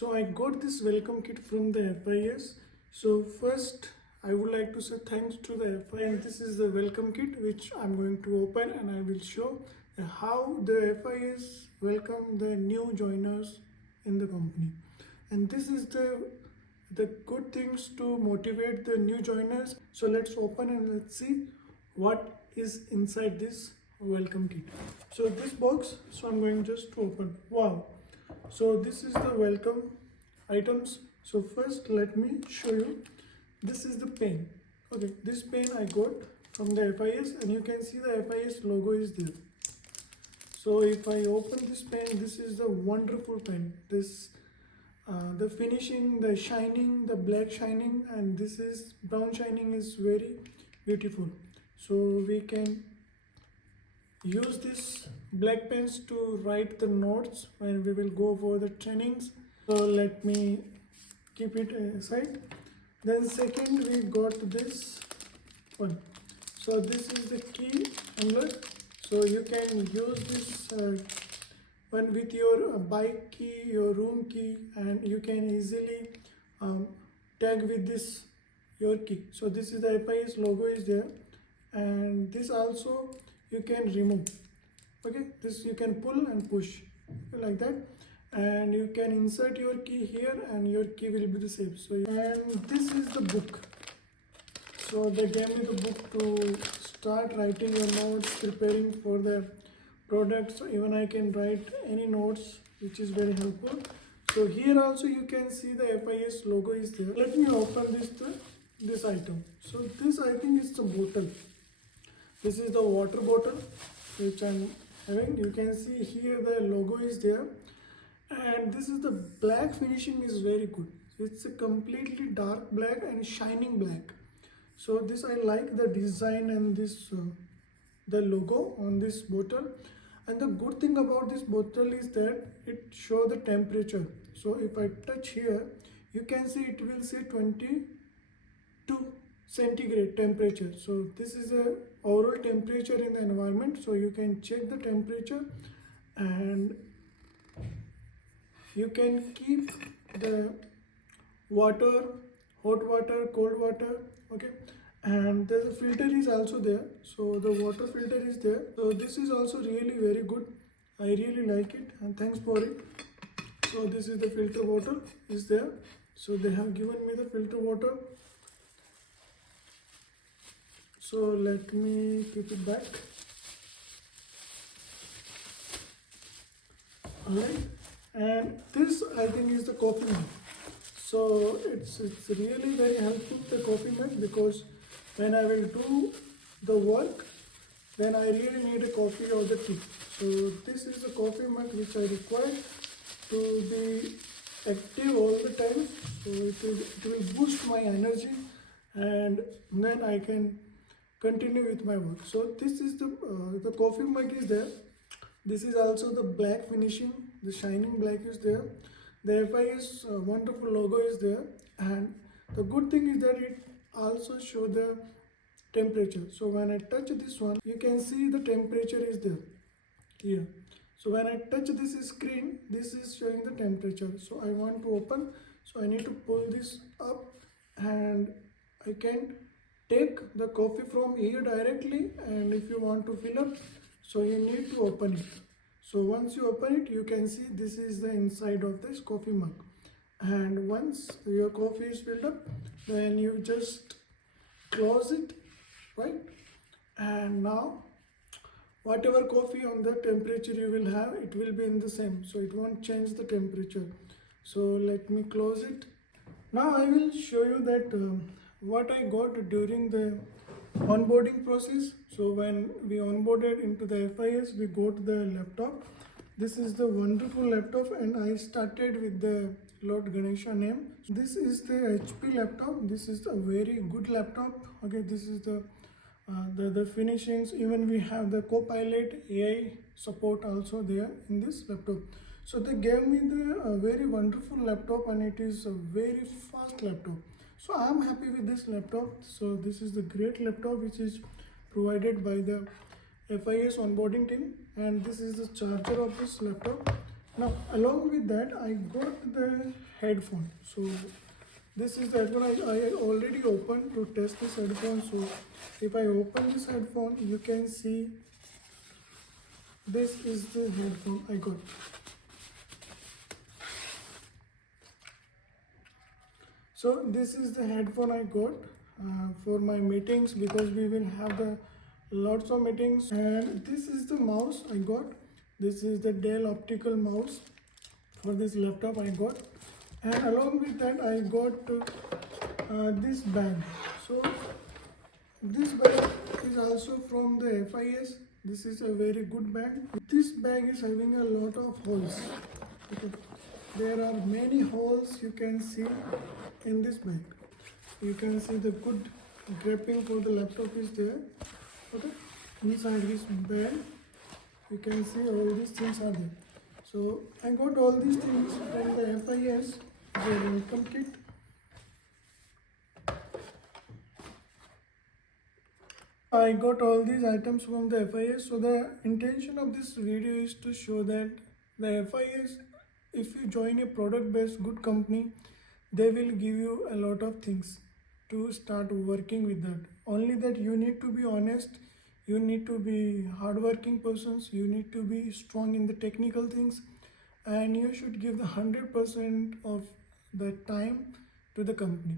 So I got this welcome kit from the FIS. So first I would like to say thanks to the FIS, and this is the welcome kit which I'm going to open and I will show how the FIS welcome the new joiners in the company. And this is the good things to motivate the new joiners. So let's open and let's see what is inside this welcome kit. So this box, so I'm going just to open. Wow, so this is the welcome items. So first let me show you. This is the pen. Okay, this pen I got from the FIS and you can see the FIS logo is there. So if I open this pen, this is the wonderful pen. This the finishing, the shining, the black shining, and this is brown shining is very beautiful. So we can use this black pens to write the notes when we will go for the trainings. So let me keep it aside. Then second we got this one. So this is the key handler. So you can use this one with your bike key, your room key, and you can easily tag with this your key. So this is the FIS logo is there, and this also you can remove. Okay, this you can pull and push like that, and you can insert your key here and your key will be the same. So and this is the book. So they gave me the book to start writing your notes, preparing for the products. Even I can write any notes, which is very helpful. So here also you can see the FIS logo is there. Let me open this item. So this I think is the bottle. This is the water bottle which I'm having. You can see here the logo is there, and this is the black finishing is very good. It's a completely dark black and shining black. So this I like the design and this the logo on this bottle. And the good thing about this bottle is that it shows the temperature. So if I touch here, you can see it will say 22 centigrade temperature. So this is a overall temperature in the environment. So you can check the temperature and you can keep the water, hot water, cold water. Okay, and the filter is also there. So the water filter is there. So this is also really very good. I really like it and thanks for it. So this is the filter water is there. So they have given me the filter water. So let me keep it back. Alright, and this I think is the coffee mug. So it's really very helpful, the coffee mug, because when I will do the work, then I really need a coffee or the tea. So this is the coffee mug which I require to be active all the time. So it will boost my energy and then I can continue with my work. So this is the coffee mug is there. This is also the black finishing, the shining black is there. The FIS wonderful logo is there, and the good thing is that it also show the temperature. So when I touch this one, you can see the temperature is there here. So when I touch this screen, this is showing the temperature. So I want to open, so I need to pull this up and I can take the coffee from here directly, and if you want to fill up, so you need to open it. So once you open it, you can see this is the inside of this coffee mug. And once your coffee is filled up, then you just close it, right? And now whatever coffee on the temperature you will have, it will be in the same. So it won't change the temperature. So let me close it. Now I will show you that what I got during the onboarding process. So when we onboarded into the FIS, we got the laptop. This is the wonderful laptop, and I started with the Lord Ganesha name. This is the HP laptop. This is a very good laptop. Okay, this is the finishings. Even we have the Copilot AI support also there in this laptop. So they gave me the very wonderful laptop, and it is a very fast laptop. So I am happy with this laptop. So this is the great laptop which is provided by the FIS onboarding team, and this is the charger of this laptop. Now along with that I got the headphone. So this is the headphone. I already opened to test this headphone. So if I open this headphone, you can see this is the headphone I got. So this is the headphone I got for my meetings, because we will have the lots of meetings. And this is the mouse I got. This is the Dell optical mouse for this laptop I got. And along with that I got this bag. So this bag is also from the FIS. This is a very good bag. This bag is having a lot of holes. Okay. There are many holes you can see in this bag. You can see the good gripping for the laptop is there. Okay. Inside this bag you can see all these things are there. So I got all these things from the FIS, the welcome kit. I got all these items from the FIS. So the intention of this video is to show that the FIS, if you join a product based good company, they will give you a lot of things to start working with that. Only that you need to be honest, you need to be hardworking persons, you need to be strong in the technical things, and you should give the 100% of the time to the company.